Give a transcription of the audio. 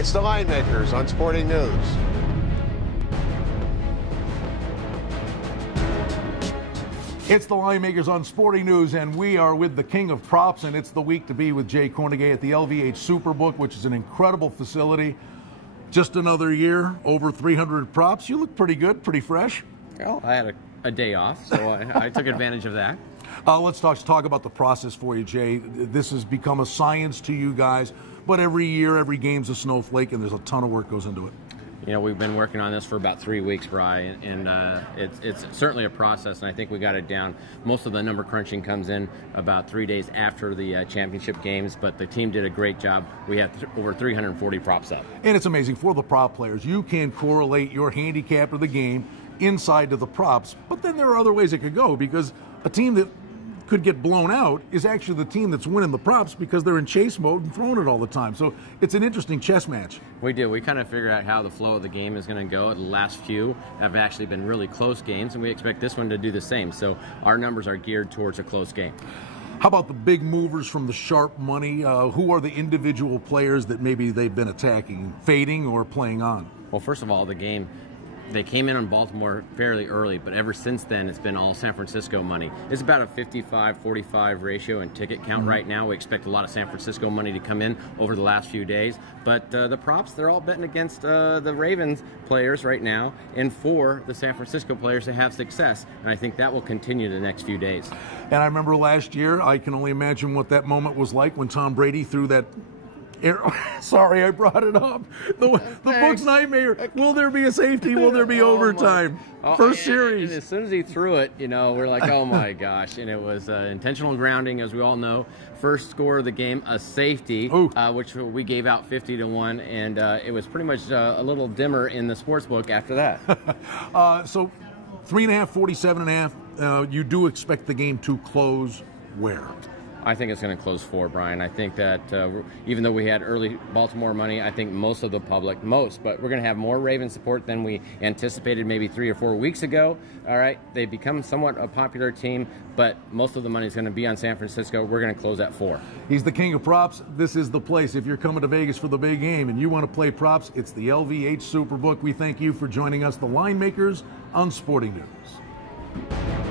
It's the Linemakers on Sporting News. It's the Linemakers on Sporting News, and we are with the king of props, and it's the week to be with Jay Kornegay at the LVH Superbook, which is an incredible facility. Just another year, over 300 props. You look pretty good, pretty fresh. Well, I had a day off, so I took advantage of that. Let's talk about the process for you, Jay. This has become a science to you guys, but every year, every game's a snowflake, and there's a ton of work goes into it. You know, we've been working on this for about 3 weeks, Brian, and it's certainly a process, and I think we got it down. Most of the number crunching comes in about 3 days after the championship games, but the team did a great job. We have over 340 props up. And it's amazing for the prop players. You can correlate your handicap of the game inside to the props, but then there are other ways it could go, because a team that could get blown out is actually the team that's winning the props because they're in chase mode and throwing it all the time. So it's an interesting chess match. We do. We kind of figure out how the flow of the game is going to go. The last few have actually been really close games, and we expect this one to do the same. So our numbers are geared towards a close game. How about the big movers from the sharp money? Who are the individual players that maybe they've been attacking, fading, or playing on? Well, first of all, the game, they came in on Baltimore fairly early, but ever since then, it's been all San Francisco money. It's about a 55-45 ratio in ticket count right now. We expect a lot of San Francisco money to come in over the last few days. But the props, they're all betting against the Ravens players right now and for the San Francisco players to have success. And I think that will continue the next few days. And I remember last year, I can only imagine what that moment was like when Tom Brady threw that... Sorry, I brought it up. The book's nightmare. Will there be a safety? Will there be overtime? First series. And as soon as he threw it, you know, we're like, oh my gosh. And it was intentional grounding, as we all know. First score of the game, a safety, which we gave out 50-1, and it was pretty much a little dimmer in the sportsbook after that. So 3.5, 47.5. You do expect the game to close where? I think it's going to close 4, Brian. I think that even though we had early Baltimore money, I think most of the public, but we're going to have more Raven support than we anticipated maybe 3 or 4 weeks ago. All right, they've become somewhat a popular team, but most of the money is going to be on San Francisco. We're going to close at 4. He's the king of props. This is the place. If you're coming to Vegas for the big game and you want to play props, it's the LVH Superbook. We thank you for joining us, the Linemakers on Sporting News.